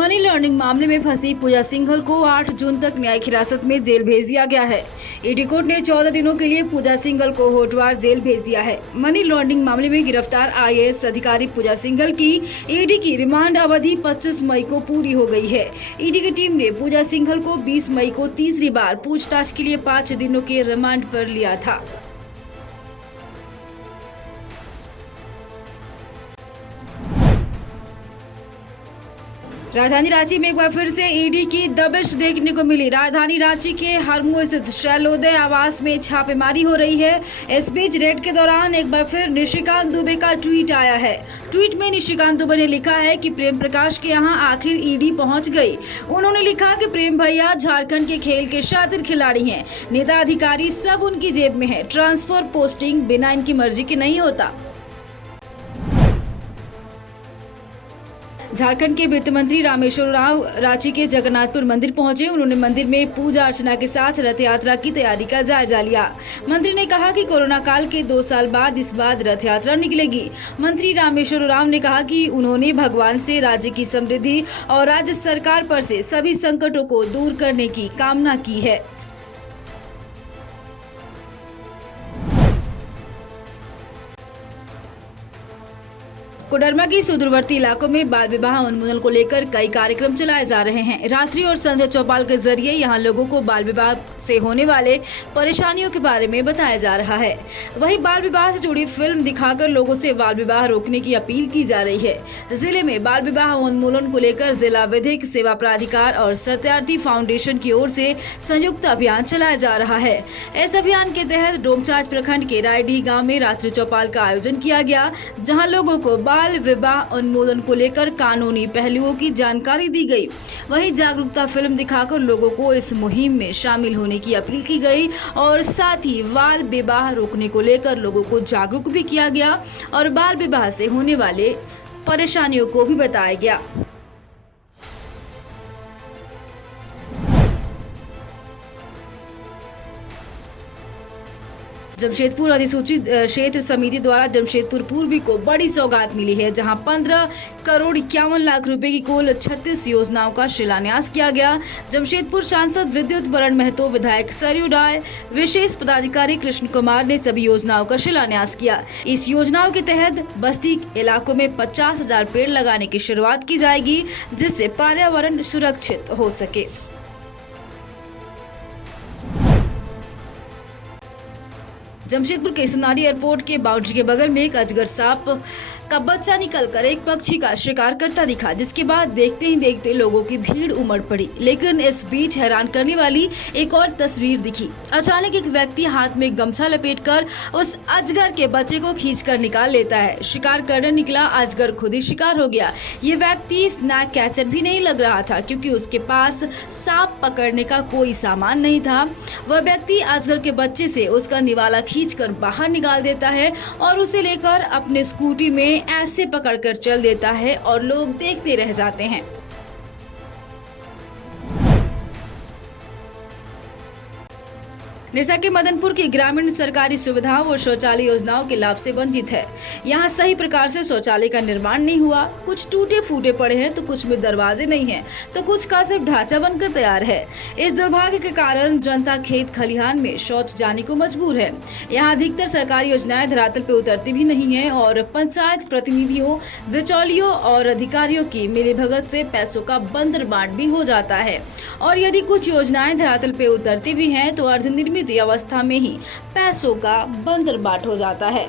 Money laundering मामले में फंसी पूजा सिंघल को 8 जून तक न्यायिक हिरासत में जेल भेज दिया गया है। ईडी कोर्ट ने 14 दिनों के लिए पूजा सिंघल को होटवार जेल भेज दिया है। मनी लॉन्ड्रिंग मामले में गिरफ्तार आईएएस अधिकारी पूजा सिंघल की ईडी की रिमांड अवधि 25 मई को पूरी हो गई है। ईडी की टीम ने पूजा सिंघल को 20 मई को तीसरी बार पूछताछ के लिए 5 दिनों के रिमांड पर लिया था। राजधानी रांची में एक बार फिर से ईडी की दबिश देखने को मिली। राजधानी रांची के हरमू स्थित शैलोदय आवास में छापेमारी हो रही है। इस बीच रेड के दौरान एक बार फिर निशिकांत दुबे का ट्वीट आया है। ट्वीट में निशिकांत दुबे ने लिखा है कि प्रेम प्रकाश के यहां आखिर ईडी पहुंच गई। उन्होंने लिखा कि प्रेम भैया झारखंड के खेल के शातिर खिलाड़ी हैं। नेता अधिकारी सब उनकी जेब में है। ट्रांसफर पोस्टिंग बिना इनकी मर्जी के नहीं होता। झारखंड के वित्त मंत्री रामेश्वर उरांव रांची के जगन्नाथपुर मंदिर पहुंचे। उन्होंने मंदिर में पूजा अर्चना के साथ रथ यात्रा की तैयारी का जायजा लिया। मंत्री ने कहा कि कोरोना काल के 2 साल बाद इस बार रथ यात्रा निकलेगी। मंत्री रामेश्वर उरांव ने कहा कि उन्होंने भगवान से राज्य की समृद्धि और राज्य सरकार पर से सभी संकटों को दूर करने की कामना की है। कोडरमा के सुदूरवर्ती इलाकों में बाल विवाह उन्मूलन को लेकर कई कार्यक्रम चलाए जा रहे हैं। रात्रि और संध्या चौपाल के जरिए यहां लोगों को बाल विवाह से होने वाले परेशानियों के बारे में बताया जा रहा है। वहीं बाल विवाह से जुड़ी फिल्म दिखाकर लोगों से बाल विवाह रोकने की अपील की जा रही है। जिले में बाल विवाह उन्मूलन को लेकर जिला विधिक सेवा प्राधिकार और सत्यार्थी फाउंडेशन की ओर से संयुक्त अभियान चलाया जा रहा है। इस अभियान के तहत डोमचांच प्रखंड के रायडीह गाँव में रात्रि चौपाल का आयोजन किया गया, जहाँ लोगों को बाल विवाह उन्मूलन को लेकर कानूनी पहलुओं की जानकारी दी गई। वहीं जागरूकता फिल्म दिखाकर लोगों को इस मुहिम में शामिल होने की अपील की गई और साथ ही बाल विवाह रोकने को लेकर लोगों को जागरूक भी किया गया और बाल विवाह से होने वाले परेशानियों को भी बताया गया। जमशेदपुर अधिसूचित क्षेत्र समिति द्वारा जमशेदपुर पूर्वी को बड़ी सौगात मिली है, जहां 15 करोड़ 51 लाख रुपए की कुल 36 योजनाओं का शिलान्यास किया गया। जमशेदपुर सांसद विद्युत वरण महतो, विधायक सरयू राय, विशेष पदाधिकारी कृष्ण कुमार ने सभी योजनाओं का शिलान्यास किया। इस योजनाओं के तहत बस्ती इलाकों में 50,000 पेड़ लगाने की शुरुआत की जाएगी, जिससे पर्यावरण सुरक्षित हो सके। जमशेदपुर के सोनारी एयरपोर्ट के बाउंड्री के बगल में एक अजगर सांप का बच्चा निकलकर एक पक्षी का शिकार करता दिखा, जिसके बाद देखते ही देखते लोगों की भीड़ उमड़ पड़ी। लेकिन इस बीच हैरान करने वाली एक और तस्वीर दिखी। अचानक एक व्यक्ति हाथ में गमछा लपेटकर उस अजगर के बच्चे को खींचकर निकाल लेता है। शिकार करने निकला अजगर खुद ही शिकार हो गया। ये व्यक्ति स्नैक कैचर भी नहीं लग रहा था, क्योंकि उसके पास सांप पकड़ने का कोई सामान नहीं था। वह व्यक्ति अजगर के बच्चे से उसका निवाला खींचकर बाहर निकाल देता है और उसे लेकर अपने स्कूटी में ऐसे पकड़कर चल देता है और लोग देखते रह जाते हैं। निरसा के मदनपुर की ग्रामीण सरकारी सुविधाओं और शौचालय योजनाओं के लाभ से वंचित है। यहाँ सही प्रकार से शौचालय का निर्माण नहीं हुआ। कुछ टूटे फूटे पड़े हैं तो कुछ में दरवाजे नहीं हैं, तो कुछ का सिर्फ ढांचा बनकर तैयार है। इस दुर्भाग्य के कारण जनता खेत खलिहान में शौच जाने को मजबूर है। यहाँ अधिकतर सरकारी योजनाएं धरातल पे उतरती भी नहीं है और पंचायत प्रतिनिधियों, बिचौलियों और अधिकारियों की मिलीभगत से पैसों का बंदर बांट भी हो जाता है। और यदि कुछ योजनाएं धरातल पे उतरती भी हैं तो अर्धनिर्मित अवस्था में ही पैसों का बंदर बाट हो जाता है।